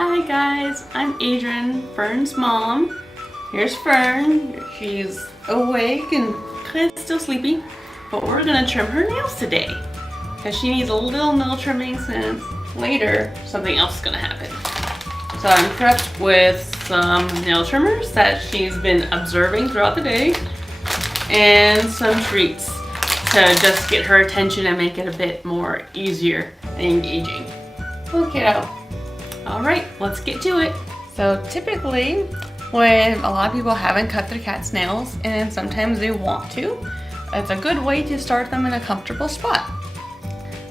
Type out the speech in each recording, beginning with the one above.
Hi guys, I'm Adrien, Fern's mom. Here's Fern. She's awake and kind of still sleepy, but we're gonna trim her nails today because she needs a little nail trimming since later something else is gonna happen. So I'm prepped with some nail trimmers that she's been observing throughout the day and some treats to just get her attention and make it a bit more easier and engaging. Look kiddo. All right, let's get to it. So typically when a lot of people haven't cut their cat's nails and sometimes they want to, it's a good way to start them in a comfortable spot.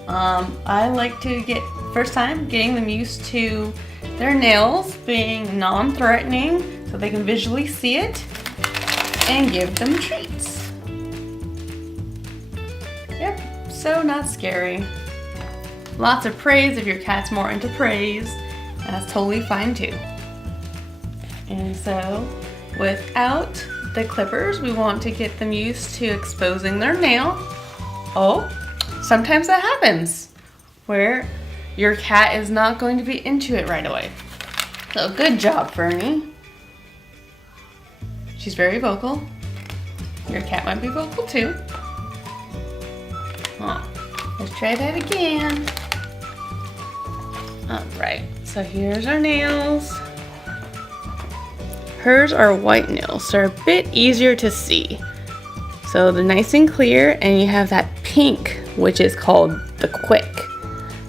I like to first time getting them used to their nails being non-threatening so they can visually see it and give them treats. Yep, so not scary. Lots of praise if your cat's more into praise. That's totally fine too. And so without the clippers, we want to get them used to exposing their nail. Oh, sometimes that happens where your cat is not going to be into it right away. So good job, Fernie. She's very vocal. Your cat might be vocal too. Let's try that again. All right, so here's our nails. Hers are white nails, so they're a bit easier to see. So they're nice and clear, and you have that pink, which is called the quick.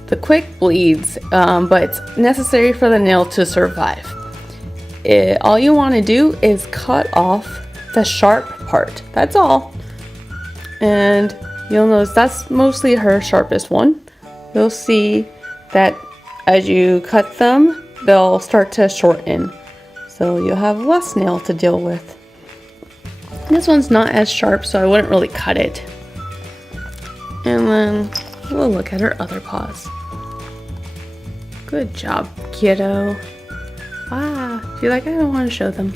The quick bleeds, but it's necessary for the nail to survive. All you want to do is cut off the sharp part, that's all. And you'll notice that's mostly her sharpest one. You'll see that as you cut them, they'll start to shorten. So you'll have less nail to deal with. This one's not as sharp, so I wouldn't really cut it. And then we'll look at her other paws. Good job, kiddo. She's like, I don't want to show them.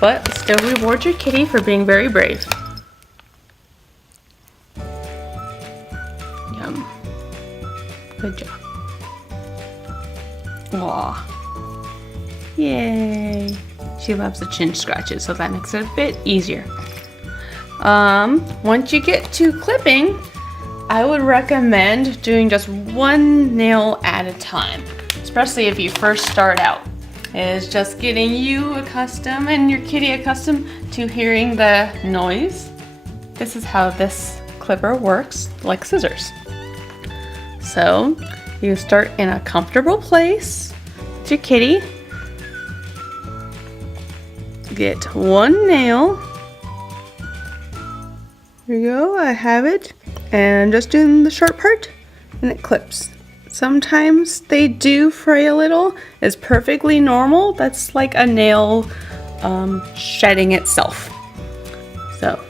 But still reward your kitty for being very brave. Yum. Good job. Aw. Yay. She loves the chin scratches, so that makes it a bit easier. Once you get to clipping, I would recommend doing just one nail at a time, especially if you first start out. It's just getting you accustomed and your kitty accustomed to hearing the noise. This is how this clipper works, like scissors. So you start in a comfortable place with your kitty. Get one nail. There you go, I have it. And I'm just doing the sharp part and it clips. Sometimes they do fray a little. It's perfectly normal. That's like a nail shedding itself. So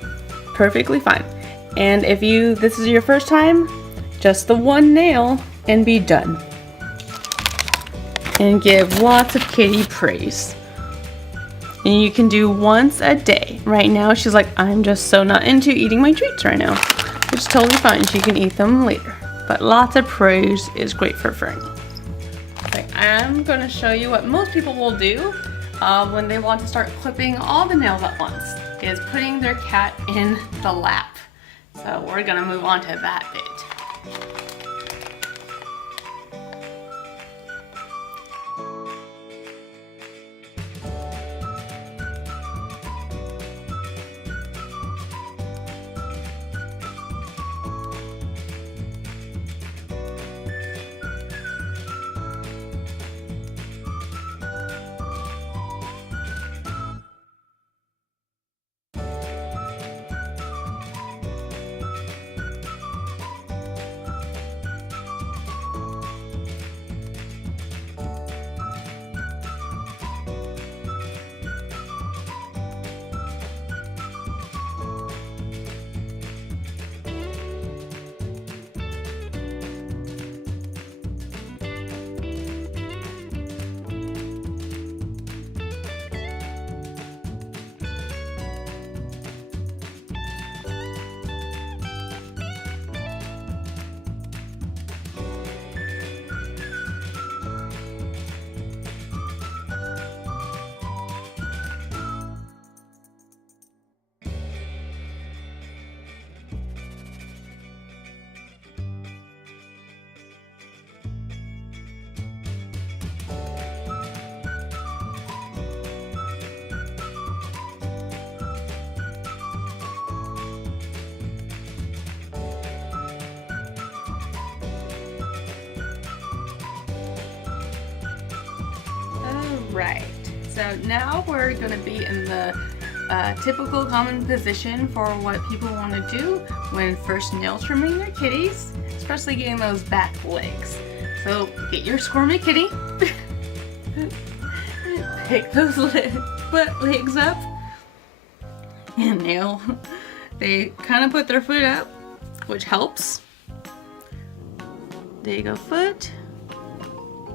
perfectly fine. And if this is your first time, just the one nail and be done. And give lots of kitty praise. And you can do once a day. Right now she's like, I'm just so not into eating my treats right now. Which is totally fine, she can eat them later. But lots of praise is great for Fernie. Okay, I'm gonna show you what most people will do when they want to start clipping all the nails at once, is putting their cat in the lap. So we're gonna move on to that bit. Right. So now we're going to be in the typical common position for what people want to do when first nail trimming their kitties, especially getting those back legs. So get your squirmy kitty, pick those foot legs up, and nail. They kind of put their foot up, which helps. There you go, foot.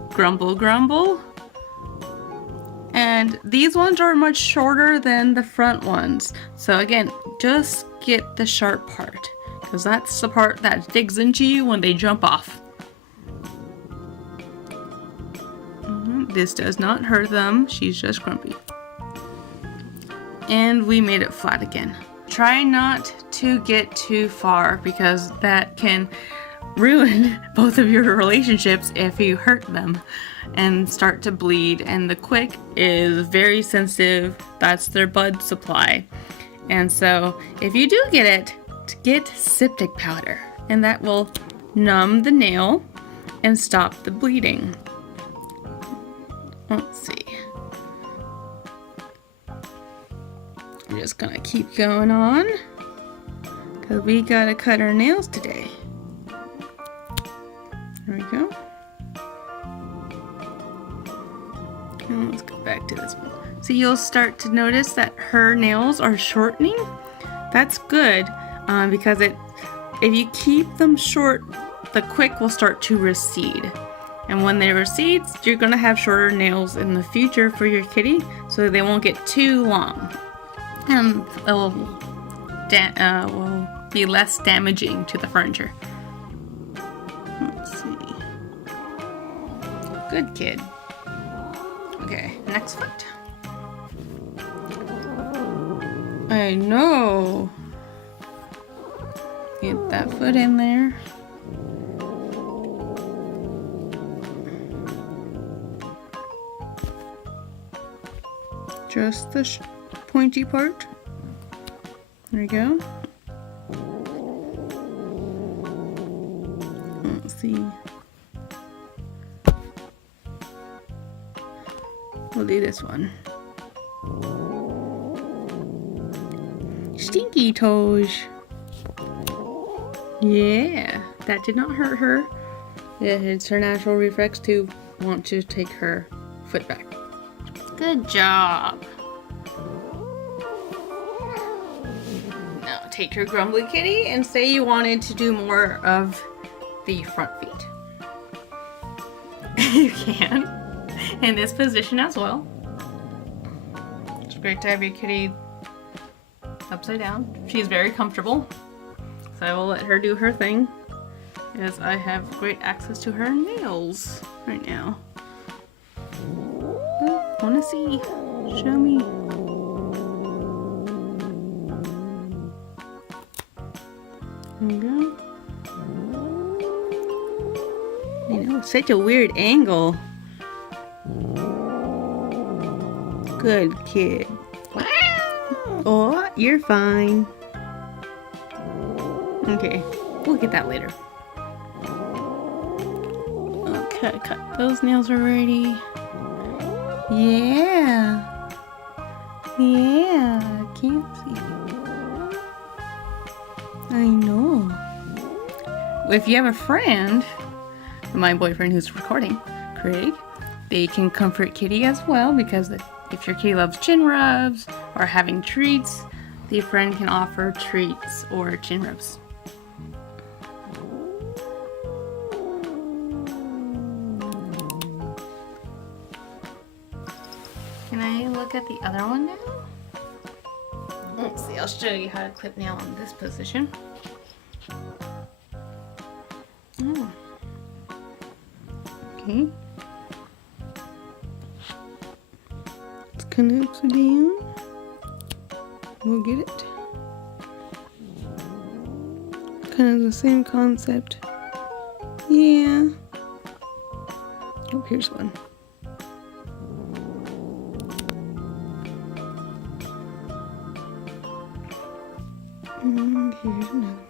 Grumble, grumble. And these ones are much shorter than the front ones. So again, just get the sharp part, because that's the part that digs into you when they jump off. This does not hurt them. She's just grumpy. And we made it flat again. Try not to get too far, because that can ruin both of your relationships if you hurt them and start to bleed. And the quick is very sensitive. That's their blood supply. And so if you do get it, get septic powder, and that will numb the nail and stop the bleeding. Let's see. I'm just gonna keep going on, because we gotta cut our nails today. There we go. And let's go back to this one. So you'll start to notice that her nails are shortening. That's good, because if you keep them short, the quick will start to recede. And when they recede, you're going to have shorter nails in the future for your kitty, so they won't get too long. And it will be less damaging to the furniture. Let's see. Good kid. Okay, next foot. I know. Get that foot in there. Just the pointy part. There we go. Let's see. We'll do this one. Stinky toes. Yeah, that did not hurt her. It's her natural reflex to want to take her foot back. Good job. Now take your grumbly kitty and say you wanted to do more of the front feet. You can, in this position as well. It's great to have your kitty upside down. She's very comfortable, so I will let her do her thing, as I have great access to her nails right now. Wanna see? Show me. There we go. I know, such a weird angle. Good kid. Oh, you're fine. Okay, we'll get that later. Okay, cut those nails already. Yeah. Yeah, I can't see. I know. If you have a friend, my boyfriend who's recording, Craig, they can comfort kitty as well, because if your kitty loves chin rubs or having treats, the friend can offer treats or chin rubs. Can I look at the other one now? Let's see, I'll show you how to clip nail in this position. Oh. Okay. It's kind of upside down. We'll get it. Kind of the same concept. Yeah. Oh, here's one. And here's another.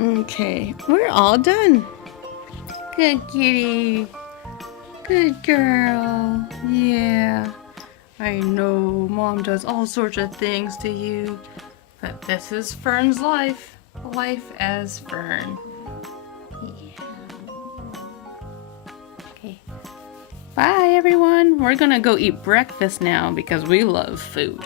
Okay, we're all done. Good kitty. Good girl. Yeah. I know Mom does all sorts of things to you, but this is Fern's life. Life as Fern. Yeah. Okay. Bye, everyone. We're gonna go eat breakfast now because we love food.